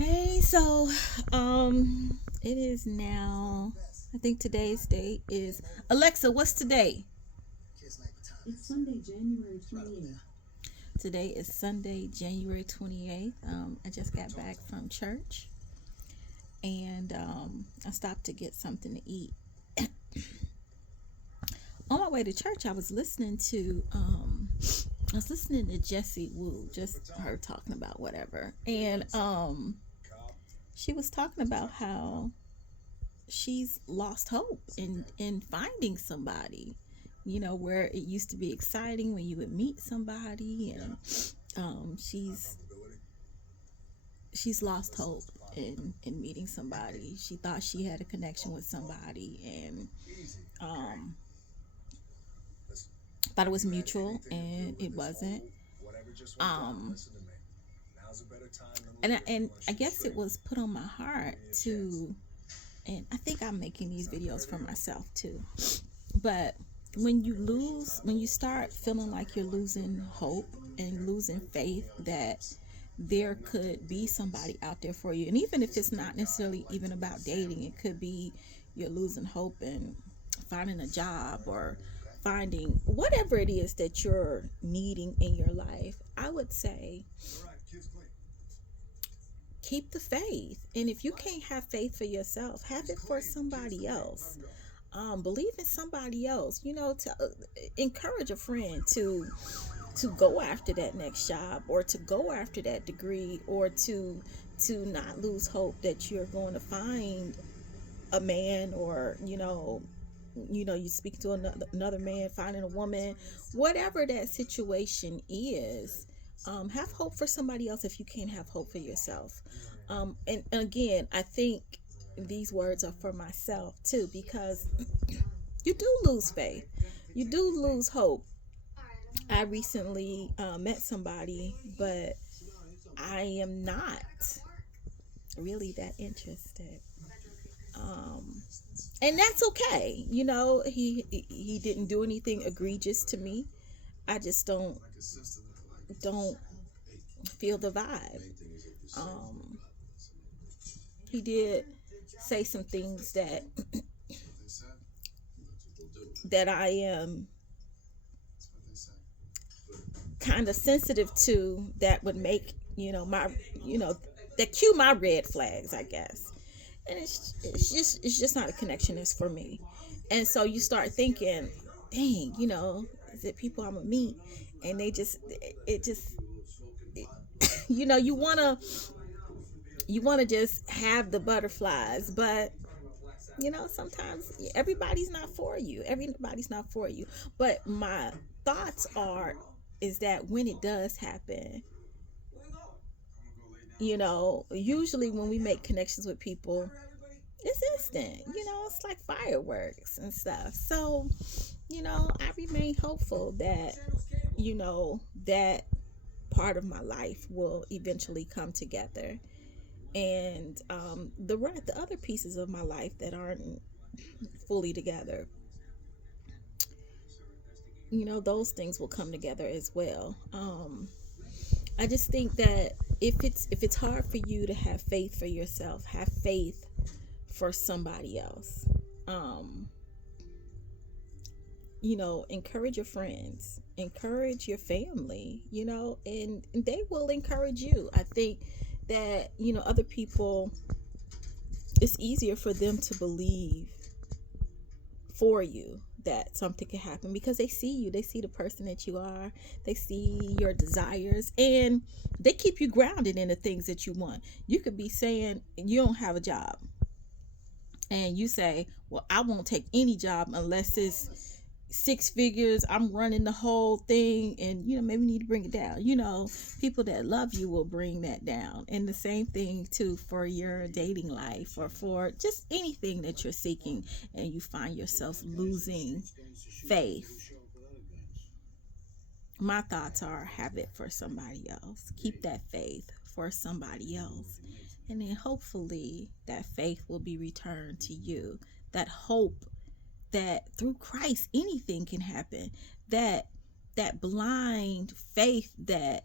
Hey, it is now. I think today's date is Alexa. What's today? It's Sunday, January 28th. Today is Sunday, January 28th. I just got back from church, and I stopped to get something to eat. On my way to church, I was listening to Jessie Woo, just her talking about whatever, and she was talking about how she's lost hope in finding somebody, where it used to be exciting when you would meet somebody, and she's lost hope in meeting somebody. She thought she had a connection with somebody, and um thought it was mutual, and it wasn't. um and I guess it was put on my heart to, and I think I'm making these videos for myself too. But when you start feeling like you're losing hope and losing faith that there could be somebody out there for you, and even if it's not necessarily even about dating, it could be you're losing hope in finding a job or finding whatever it is that you're needing in your life. I would say keep the faith. And if you can't have faith for yourself, have it for somebody else. Believe in somebody else. To encourage a friend to go after that next job, or to go after that degree, or to not lose hope that you're going to find a man, or you speak to another man, finding a woman, whatever that situation is. Have hope for somebody else if you can't have hope for yourself. And again, I think these words are for myself too, because you do lose faith, you do lose hope. I recently met somebody, but I am not really that interested. Um, and that's okay. He didn't do anything egregious to me. I just don't feel the vibe. Um, he did say some things that I am kind of sensitive to, that would make you know that cue my red flags, I guess. And it's just not a connection that's for me. And so you start thinking, dang, is it people I'm gonna meet, and they just it just you want to just have the butterflies, but sometimes everybody's not for you. Everybody's not for you. But my thoughts are, is that when it does happen, usually when we make connections with people, it's instant. It's like fireworks and stuff. So, I remain hopeful that, that part of my life will eventually come together. And the other pieces of my life that aren't fully together, those things will come together as well. I just think that if it's hard for you to have faith for yourself, have faith for somebody else. Um, encourage your friends, encourage your family, and they will encourage you. I think that, other people, it's easier for them to believe for you that something can happen, because they see you, they see the person that you are, they see your desires, and they keep you grounded in the things that you want. You could be saying you don't have a job, and you say, well, I won't take any job unless it's six figures, I'm running the whole thing, and maybe need to bring it down. People that love you will bring that down. And the same thing too for your dating life, or for just anything that you're seeking, and you find yourself losing faith. My thoughts are, have it for somebody else, keep that faith for somebody else, and then hopefully that faith will be returned to you. That hope that through Christ anything can happen. That blind faith that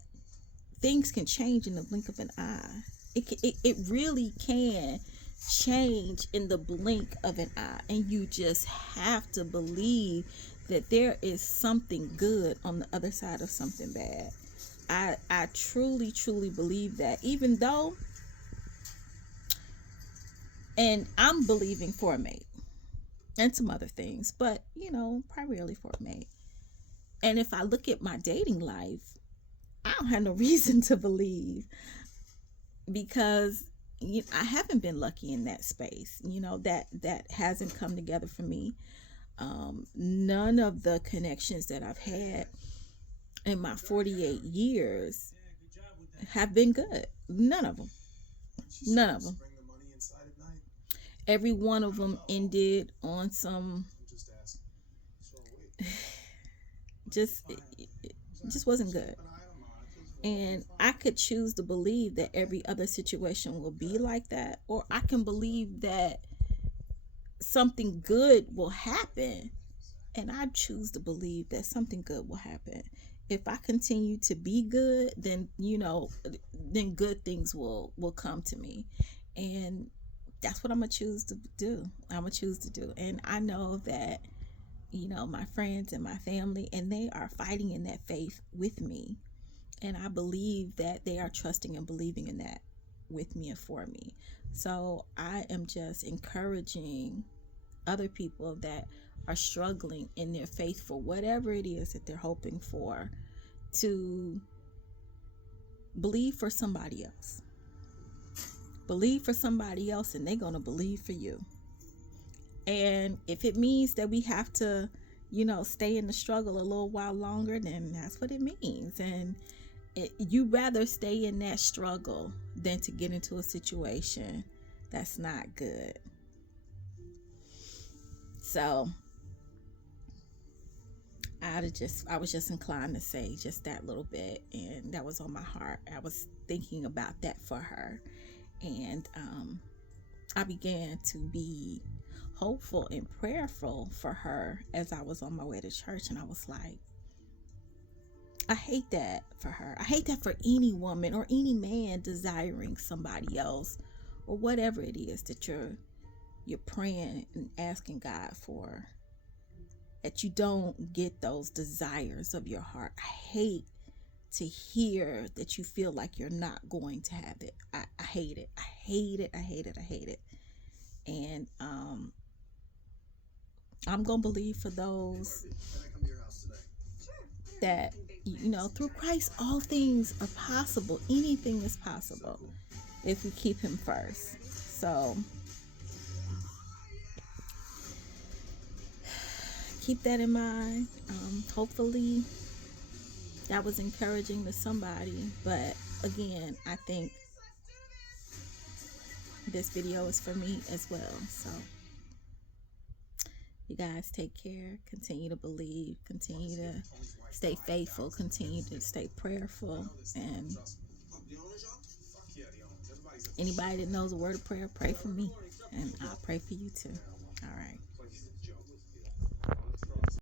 things can change in the blink of an eye. It really can change in the blink of an eye, and you just have to believe that there is something good on the other side of something bad. I truly believe that, even though, and I'm believing for a mate and some other things, but primarily for a mate. And if I look at my dating life, I don't have no reason to believe, because I haven't been lucky in that space. That hasn't come together for me. None of the connections that I've had in my 48 years have been good. None of them. None of them. Every one of them ended on some just wasn't good. And I could choose to believe that every other situation will be like that, or I can believe that something good will happen, and I choose to believe that something good will happen. If I continue to be good, then then good things will come to me, and that's what I'm gonna choose to do. And I know that my friends and my family, and they are fighting in that faith with me, and I believe that they are trusting and believing in that with me and for me. So I am just encouraging other people that are struggling in their faith for whatever it is that they're hoping for, to believe for somebody else. Believe for somebody else, and they're going to believe for you. And if it means that we have to, stay in the struggle a little while longer, then that's what it means. And you rather stay in that struggle than to get into a situation that's not good. So I was just inclined to say just that little bit, and that was on my heart. I was thinking about that for her, and I began to be hopeful and prayerful for her as I was on my way to church. And I was like, I hate that for her. I hate that for any woman or any man desiring somebody else, or whatever it is that you're praying and asking God for, that you don't get those desires of your heart. I hate to hear that you feel like you're not going to have it. I hate it. I hate it. I hate it. I hate it. And I'm going to believe for those that, through Christ, all things are possible. Anything is possible if we keep him first. So keep that in mind. Hopefully that was encouraging to somebody. But again, I think this video is for me as well. So you guys take care. Continue to believe. Continue to stay faithful. Continue to stay prayerful. And anybody that knows a word of prayer, pray for me. And I'll pray for you too. All right.